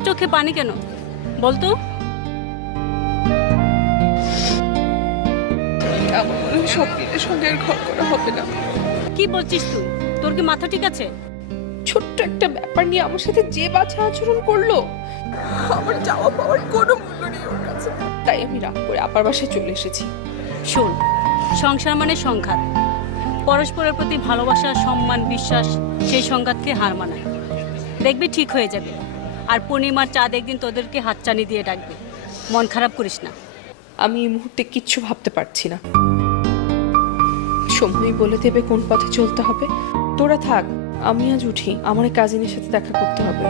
তোর চোখে পানি কেন বলতো? আমার মনে হয় স্বপ্নের সঙ্গে আর ঘর করা হবে না। কি বলছিস তুই? তোর কি মাথা ঠিক আছে? ছোট্ট একটা ব্যাপার নিয়ে আমার সাথে যে বাজে আচরণ করলো, আমার যাওয়া পাওয়ার কোনো মূল্য নেই ওর কাছে। তাই আমি রাগ করে আপার বাসায় চলে এসেছি। শোন, সংসার মানে সংঘাত। পরস্পরের প্রতি ভালোবাসা, সম্মান, বিশ্বাস সেই সংঘাতকে হার মানায়। দেখবি ঠিক হয়ে যাবে। আর পূর্ণিমার চাঁদ একদিন তোদেরকে হাতছানি দিয়ে ডাকবে। মন খারাপ করিস না। আমি এই মুহূর্তে কিচ্ছু ভাবতে পারছি না। সময় বলে দেবে কোন পথে চলতে হবে। তোরা থাক, আমি আজ উঠি, আমার কাজিনের সাথে দেখা করতে হবে।